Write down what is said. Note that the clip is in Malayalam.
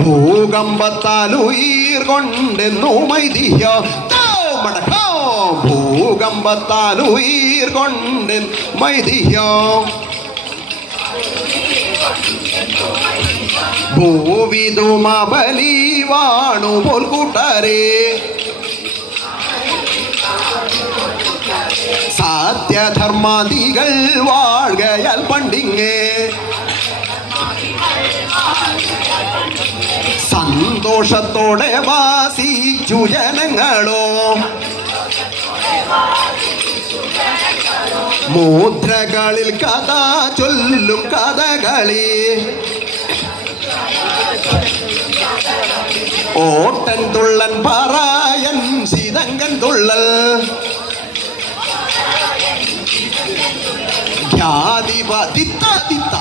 ഭൂകമ്പത്താലുയർ കൊണ്ടെന്നു മൈതിഹ്യ ഭൂകമ്പത്താലുയർ കൊണ്ടെൻ മൈതിഹ്യ ഭൂവിതുമബലി വാണു പോൽ കൂട്ടരെ സത്യധർമാദികൾ വാഴ്കയാൽ പണ്ടിങ്ങേ സന്തോഷത്തോടെ വാസിച്ചു ജനങ്ങളോ മുദ്രകളിൽ കഥ ചൊല്ലും കഥകളി ഓട്ടൻ തുള്ളൻ പറയൻ സീതങ്കൻ തുള്ളൽ ഖ്യാതിപ ദിത്ത ദിത്ത